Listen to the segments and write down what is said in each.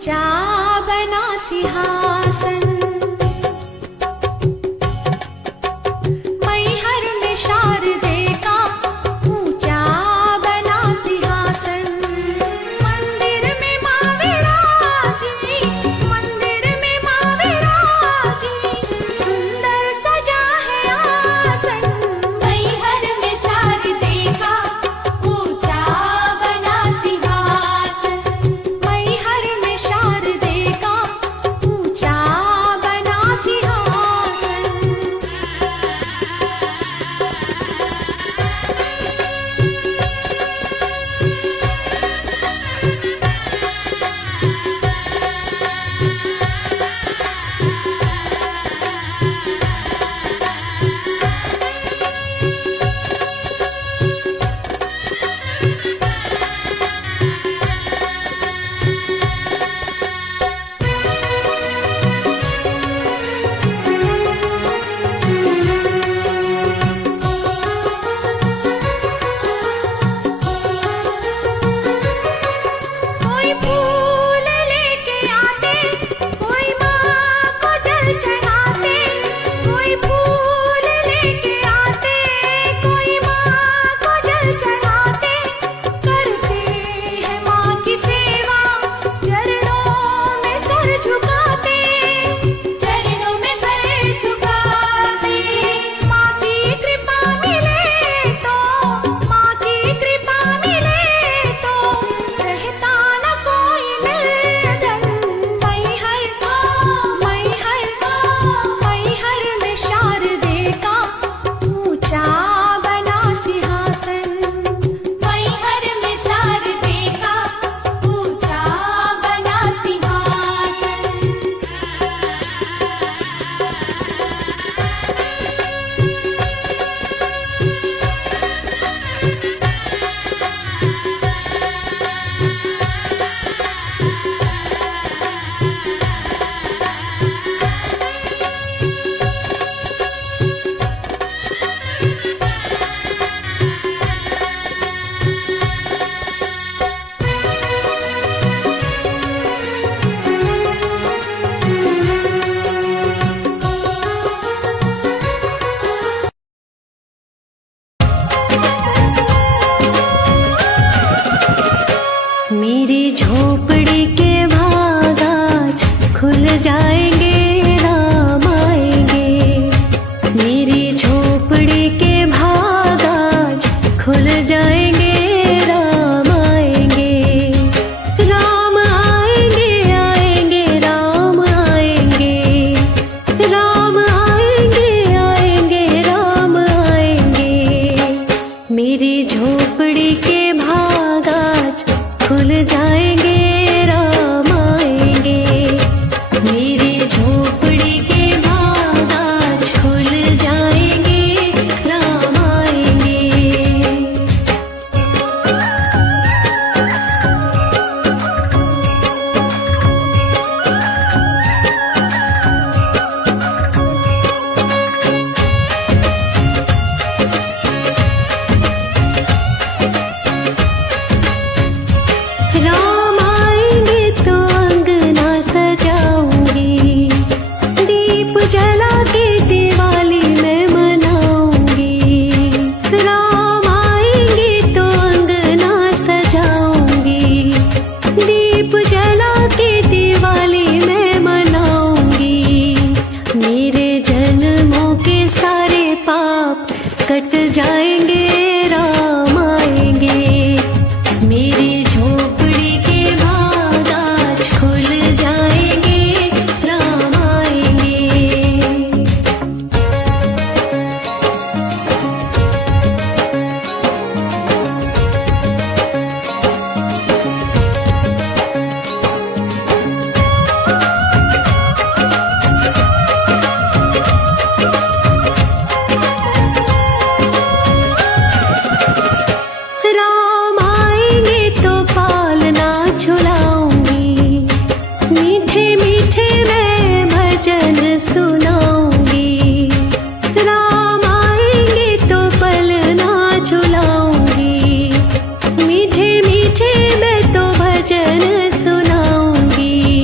ऊंचा बना सिंहासन, मैहर में शारदे का ऊंचा बना सिंहासन। मंदिर में माँ विराजी, मंदिर में माँ विराजी, सुंदर सजा है आसन। मैहर में शारदे का ऊंचा बना सिंहासन, मैहर में शारदे का ऊंचा बना सिंहासन। कोई फूल लेके आते, कोई माँ को जल चढ़ाते, कोई फूल लेके आते, कोई माँ को जल चढ़ाते। करते हैं माँ की सेवा, चरणों में सर झुकाते, चरणों में सर झुकाते। माँ की कृपा मिले तो, माँ की कृपा मिले तो, रहता न कोई निर्धन। मैहर में शारदे का ऊंचा बना सिंहासन, मैहर में शारदे का ऊंचा बना सिंहासन। मेरी झोपड़ी के भाग आज खुल जाएंगे, राम आएंगे। मेरी झोपड़ी के भाग आज खुल जाएंगे, राम आएंगे। राम आएंगे, आएंगे, राम आएंगे, राम आएंगे, आएंगे, राम आएंगे। मेरी झोपड़ी के भाग आज खुल जाएंगे, राम आएंगे। मेरी झोपड़ी के भाग आज खुल जाएंगे, राम आएंगे। राम आएंगे तो अंगना सजाऊंगी, दीप जला के दिवाली मैं मनाऊंगी। राम आएंगे तो अंगना सजाऊंगी, दीप जला के दिवाली मैं मनाऊंगी। मेरे जन्मों के सारे पाप कट जाएंगे, राम आएंगे। मेरी झोपड़ी के भाग आज खुल जाएंगे, राम आएंगे। भजन सुनाऊंगी।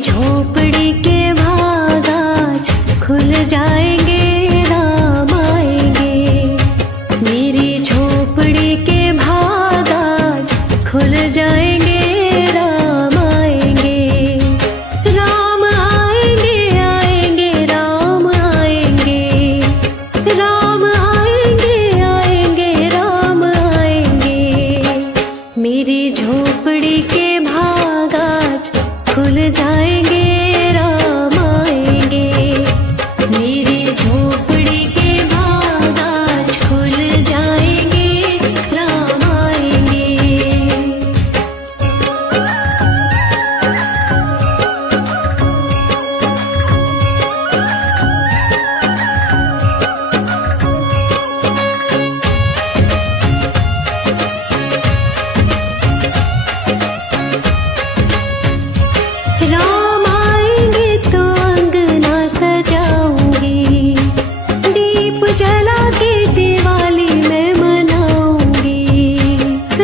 झोपड़ी के भाग आज खुल जाएंगे, राम आएंगे। मेरी झोपड़ी के भाग आज खुल जाएंगे, राम आएंगे। राम आएंगे, आएंगे, राम आएंगे। राम आएंगे, आएंगे, राम आएंगे। मेरी झोपड़ी के भाग आज खुल जाएंगे, राम आएंगे। मेरी झोपड़ी के भाग आज खुल जाएंगे, राम आएंगे। राम आएंगे तो अंगना सजाऊंगी, दीप जला के दिवाली मैं मनाऊंगी।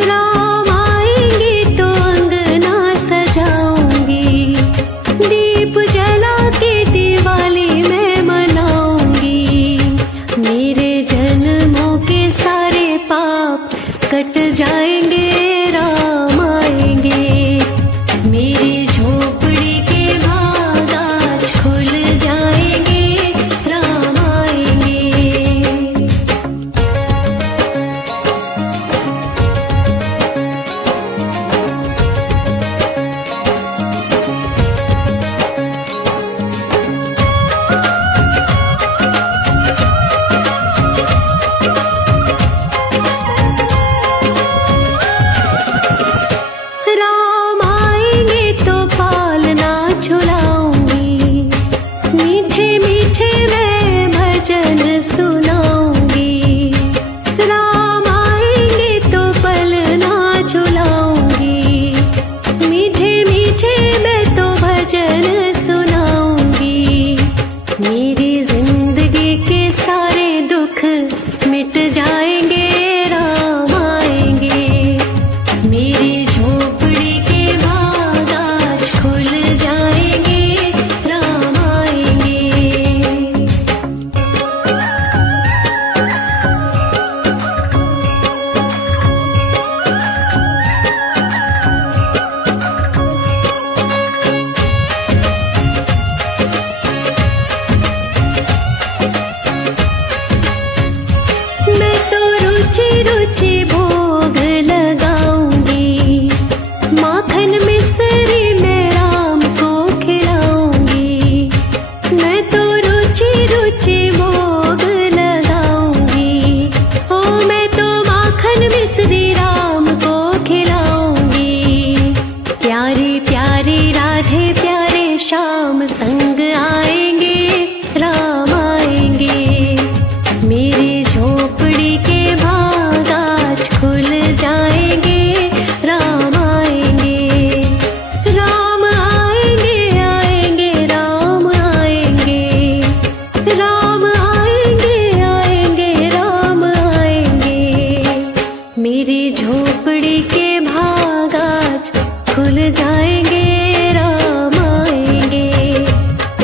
राम आएंगे तो अंगना सजाऊंगी, दीप जला के दिवाली मैं मनाऊंगी। मेरे जन्मों के सारे पाप कट जाएंगे, राम आएंगे। मेरी झोपड़ी के भाग आज खुल जाएंगे, राम आएंगे। राम आएंगे तो पालना झुलाऊंगी, मीठे मीठे मैं भजन सुनाऊंगी। राम आएंगे तो पलना झुलाऊंगी, मीठे मीठे मैं तो भजन सुनाऊंगी। मेरी जिंदगी के सारे दुख मिट जाएंगे, राम आएंगे। मेरी झोपड़ी के भाग आज खुल जाएंगे, राम आएंगे। मैं तो रुचि रुचि भोग लगाऊंगी, माखन मिश्री मैं राम को खिलाऊंगी। मैं तो रुचि रुचि भोग लगाऊंगी, ओ मैं तो माखन मिश्री राम को खिलाऊंगी। प्यारी प्यारी राधे प्यारे श्याम संग आएंगे, राम आएंगे। मेरी झोपड़ी के भाग आज खुल जाएंगे, राम आएंगे। राम आएंगे, आएंगे, राम आएंगे। राम आएंगे, आएंगे, राम आएंगे। मेरी झोपड़ी के भाग आज खुल जाएंगे, राम आएंगे।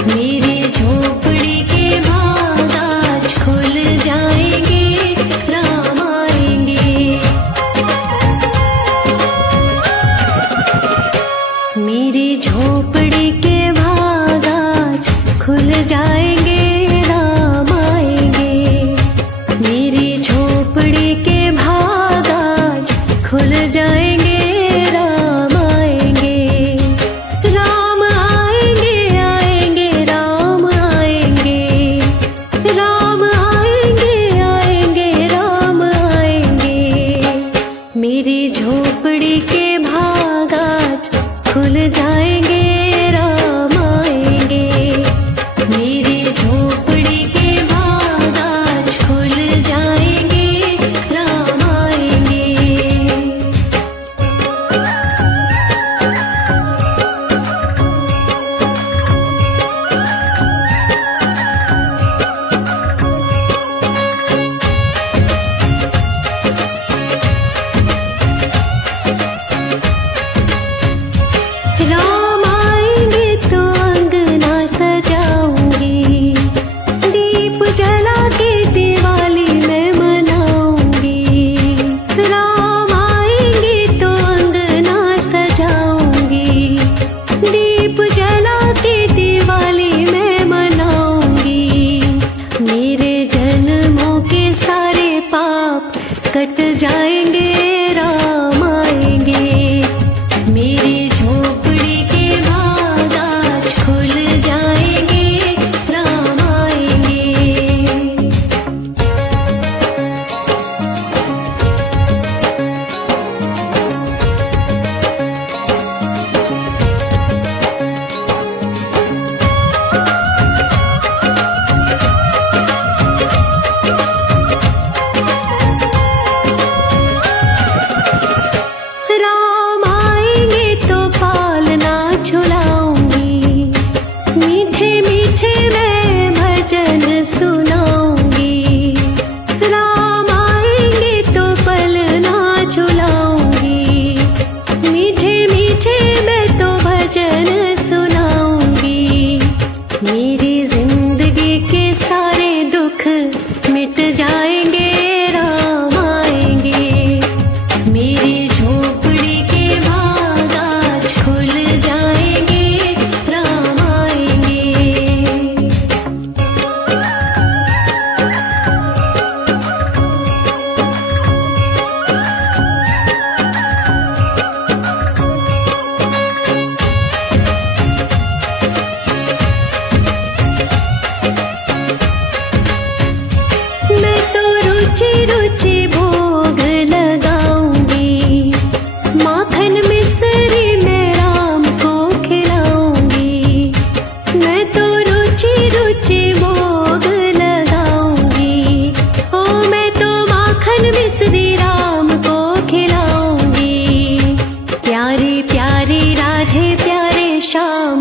मेरी झोपड़ी के भाग आज खुल जाएंगे, राम आएंगे। मेरी झोपड़ी के भाग आज खुल जाएंगे, राम आएंगे। मेरी झोपड़ी के भाग आज खुल जाएंगे, राम आएंगे। राम आएंगे, आएंगे, राम आएंगे। राम आएंगे, आएंगे, राम आएंगे। मेरी झोपड़ी के भाग आज खुल जाएंगे, राम आएंगे। मेरी झोपड़ी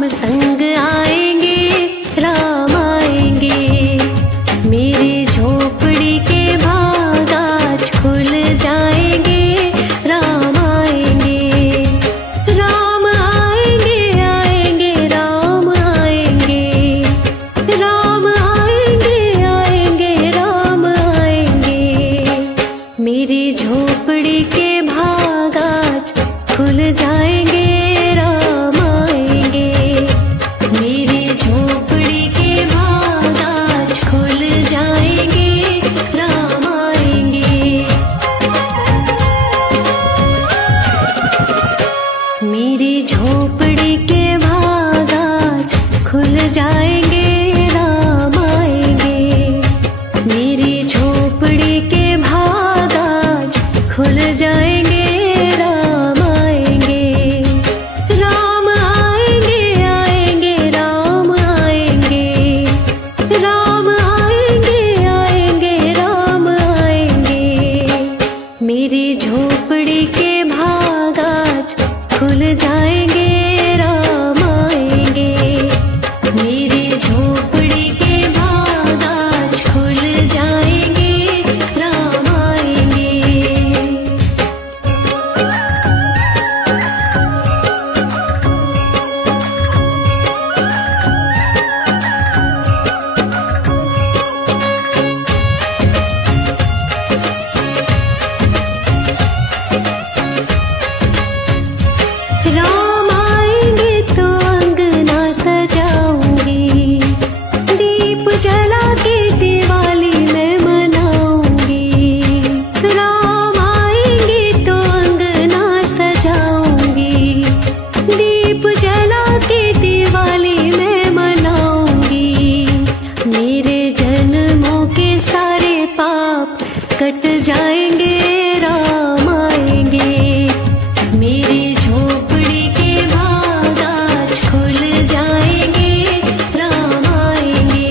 श्याम संग आएंगे, राम आएंगे। मेरी झोपड़ी के भाग आज खुल जाएंगे, राम आएंगे। राम आएंगे, आएंगे, राम आएंगे। राम आएंगे, आएंगे, राम आएंगे। मेरी झोपड़ी के भाग आज खुल जाएंगे, राम आएंगे। मेरी झोपड़ी के भाग आज खुल जाएंगे, राम आएंगे। मेरी झोपड़ी के भाग आज खुल जाएंगे, राम आएंगे। मेरी झोपड़ी के भाग आज खुल जाएंगे, राम आएंगे। राम आएंगे, आएंगे, राम आएंगे। राम आएंगे, आएंगे, राम आएंगे। मेरी झोपड़ी के भाग आज खुल जाएंगे, राम आएंगे। मेरी झोपड़ी के भाग आज खुल जाएंगे, राम आएंगे। राम आएंगे तो अंगना सजाऊंगी, दीप जला के दिवाली मैं मनाऊंगी। राम आएंगे तो अंगना सजाऊंगी, दीप जला के दिवाली मैं मनाऊंगी। मेरे जन्मों के सारे पाप कट जाएंगे, राम आएंगे। मेरी झोपड़ी के भाग आज खुल जाएंगे, राम आएंगे।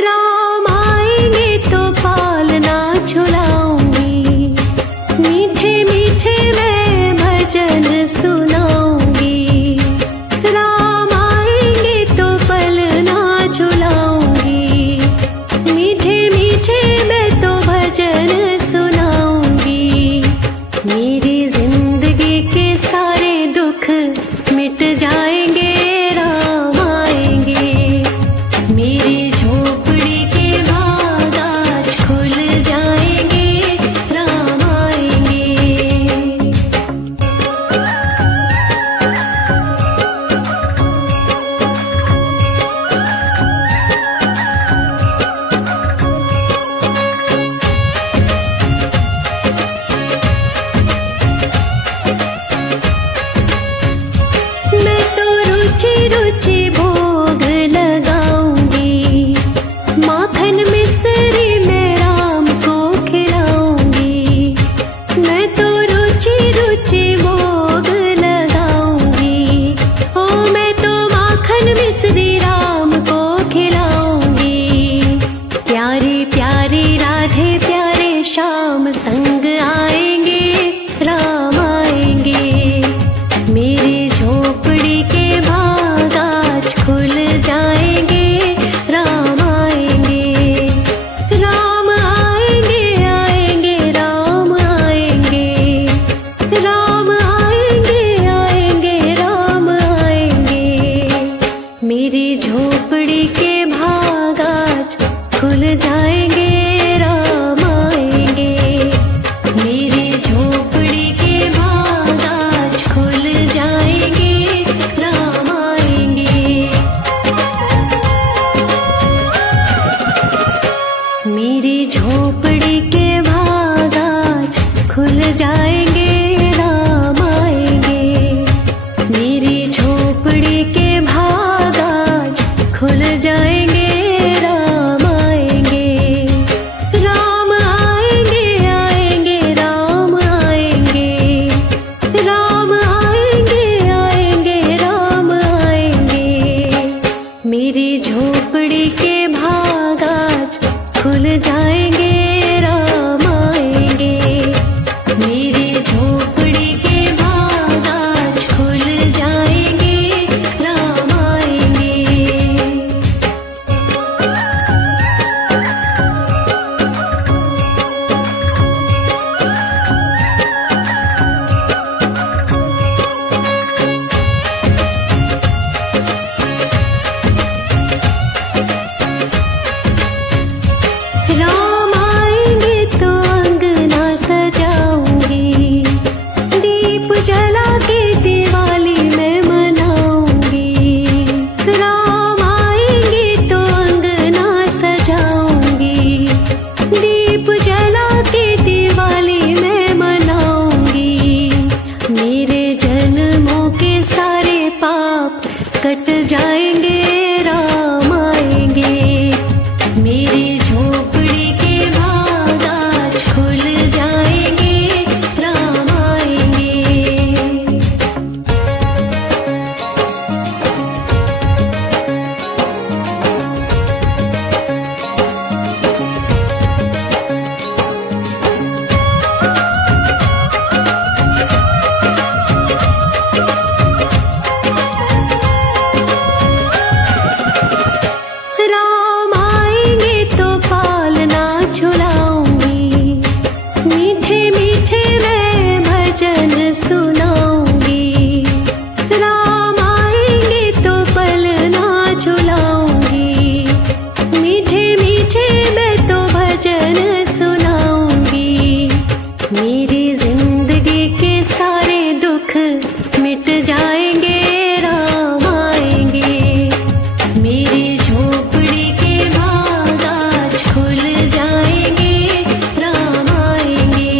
राम आएंगे तो पालना झुलाऊंगी, मीठे मीठे मैं भजन सुनाऊंगी। राम आएंगे तो पलना झुलाऊंगी, मीठे मीठे मैं तो भजन सुनाऊंगी। मेरी जिंदगी के सारे दुख मिट जाएंगे, राम आएंगे। मेरी झोपड़ी के भाग आज खुल जाएंगे, राम आएंगे। मैं तो रुचि रुचि भोग लगाऊंगी, माखन मिश्री मैं राम को खिलाऊंगी। मैं तो रुचि रुचि भोग लगाऊंगी, ओ मैं तो माखन मिश्री राम को खिलाऊंगी। प्यारी प्यारी राधे प्यारे श्याम संग आएंगे, राम आएंगे। मेरी झोपड़ी के भाग आज खुल जाएंगे, राम आएंगे। राम आएंगे, आएंगे, राम आएंगे। राम आएंगे, आएंगे, राम आएंगे। मेरी झोपड़ी के भाग आज खुल जाएंगे, राम आएंगे। मेरी झोपड़ी के भाग आज खुल जाएंगे, राम आएंगे। मेरी झोपड़ी के भाग आज खुल जाएंगे, राम आएंगे। मेरी झोपड़ी के भाग आज खुल जाएंगे, राम आएंगे। राम आएंगे, आएंगे, राम जिंदगी के सारे दुख मिट जाएंगे, राम आएंगे। मेरी झोपड़ी के भाग आज खुल जाएंगे, राम आएंगे।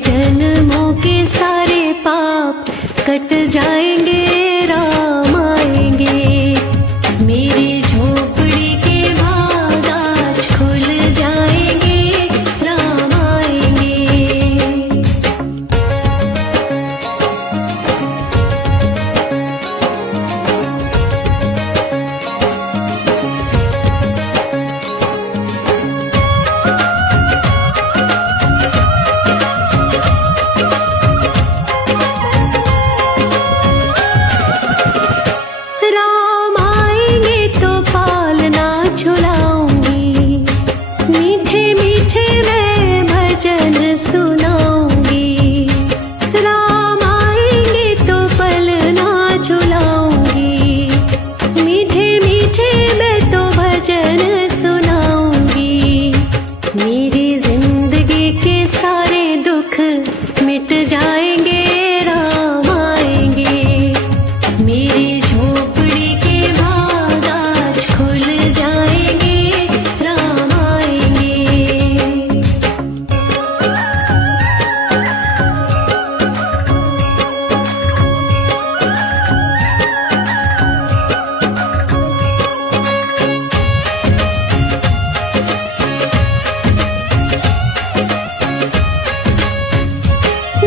जन्मों के सारे पाप कट जाएंगे, राम आएंगे। मेरी झोपड़ी के भाग आज खुल जाएंगे, राम आएंगे। राम आएंगे तो पालना झुलाऊंगी, मीठे मीठे मैं भजन सुनाऊंगी। राम आएंगे तो पलना झुलाऊंगी, मीठे मीठे मैं तो भजन सुनाऊंगी। मेरी जिंदगी के सारे दुख मिट जाएंगे, राम आएंगे। मेरी झोपड़ी के भाग आज खुल जाएंगे, राम आएंगे।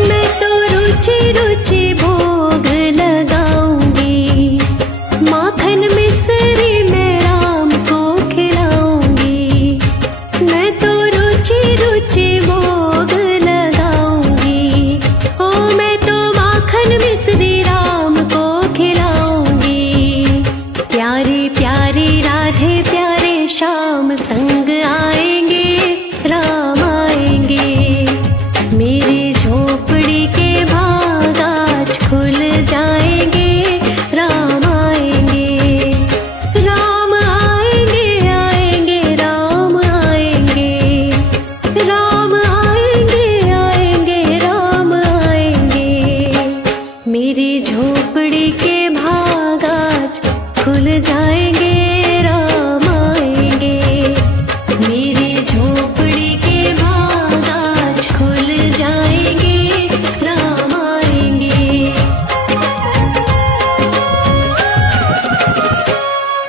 मैं तो रुचि रुचि भोग लगाऊंगी, माखन मिश्री मैं राम को खिलाऊंगी। मैं तो रुचि रुचि भोग लगाऊंगी, ओ मैं तो माखन मिश्री राम को खिलाऊंगी। प्यारी प्यारी राधे प्यारे श्याम संग आएंगे, राम आएंगे। मेरी झोपड़ी के भाग आज खुल जाएंगे, राम आएंगे। राम आएंगे, आएंगे, राम आएंगे। राम आएंगे, आएंगे, राम आएंगे। मेरी झोपड़ी के भाग आज खुल जाएंगे, राम आएंगे। मेरी झोपड़ी के भाग आज खुल जाएंगे, राम आएंगे।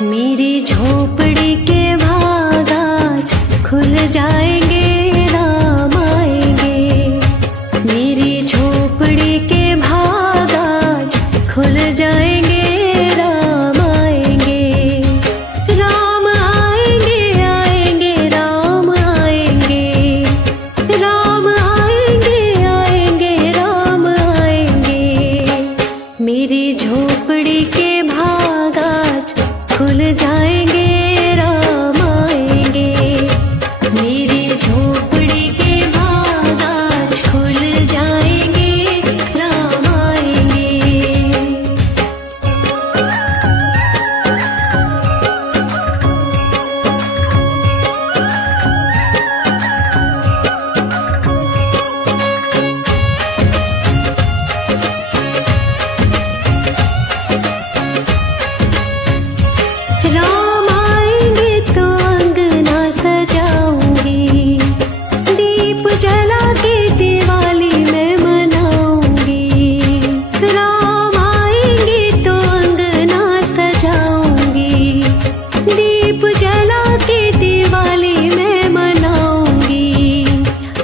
मेरी झोपड़ी के भाग आज खुल जाएंगे, राम आएंगे। मेरी झोपड़ी के भाग आज खुल जाएंगे, राम आएंगे। राम आएंगे, आएंगे, राम आएंगे। राम आएंगे, आएंगे, राम आएंगे। मेरी झोपड़ी के भाग आज खुल जाएंगे, राम आएंगे। मेरी झोपड़ी के भाग आज खुल जाएंगे, राम आएंगे। राम आएंगे तो अंगना सजाऊंगी, दीप जला के दिवाली मैं मनाऊंगी। राम आएंगे तो अंगना सजाऊंगी, दीप जला के दिवाली मैं मनाऊंगी।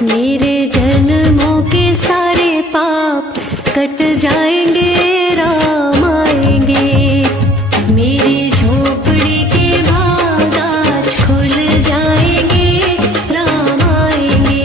मेरे जन्मों के सारे पाप कट जाएंगे, राम आएंगे। मेरी झोपड़ी के भाग आज खुल जाएंगे, राम आएंगे।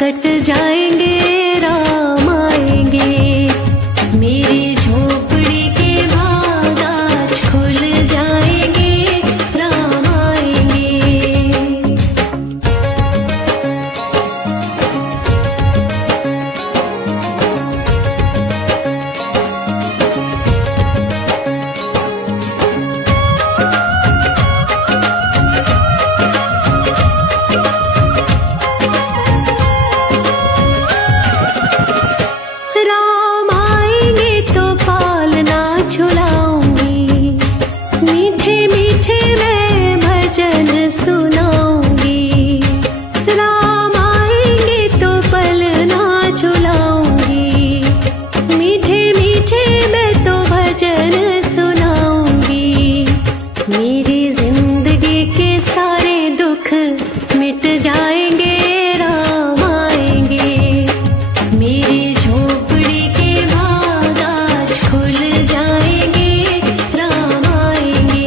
कट जाएंगे, राम आएंगे। मेरी झोपड़ी के भाग आज खुल जाएंगे, राम आएंगे। राम आएंगे तो पालना झुलाऊंगी, मीठे मीठे मैं भजन सुनाऊंगी। राम आएंगे तो पलना झुलाऊंगी, मीठे मीठे मैं तो भजन सुनाऊंगी। मेरी जिंदगी के सारे दुख मिट जाएंगे, राम आएंगे। मेरी झोपड़ी के भाग आज खुल जाएंगे, राम आएंगे।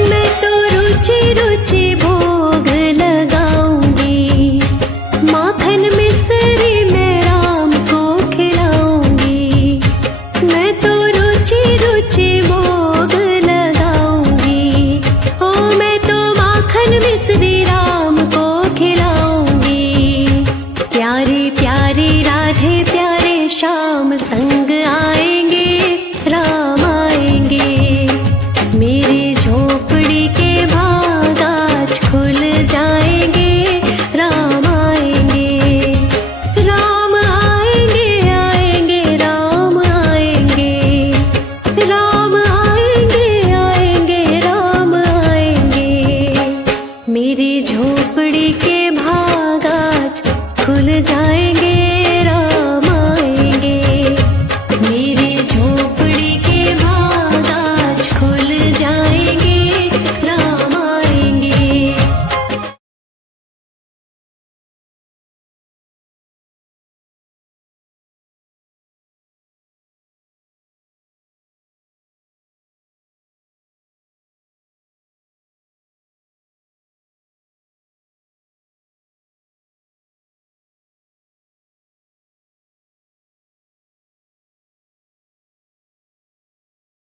मैं तो रुचि रुचि भोग लगाऊंगी, माखन मिश्री मैं राम को खिलाऊंगी। मैं तो रुचि रुचि भोग लगाऊंगी, ओ मैं तो माखन मिश्री राम को खिलाऊंगी। प्यारी प्यारी राधे प्यारे श्याम संग आएंगे, राम आएंगे। मेरी झोपड़ी के भाग आज खुल जाएंगे, राम आएंगे। राम आएंगे, आएंगे, राम आएंगे। राम आएंगे, आएंगे, राम आएंगे। मेरी झोपड़ी के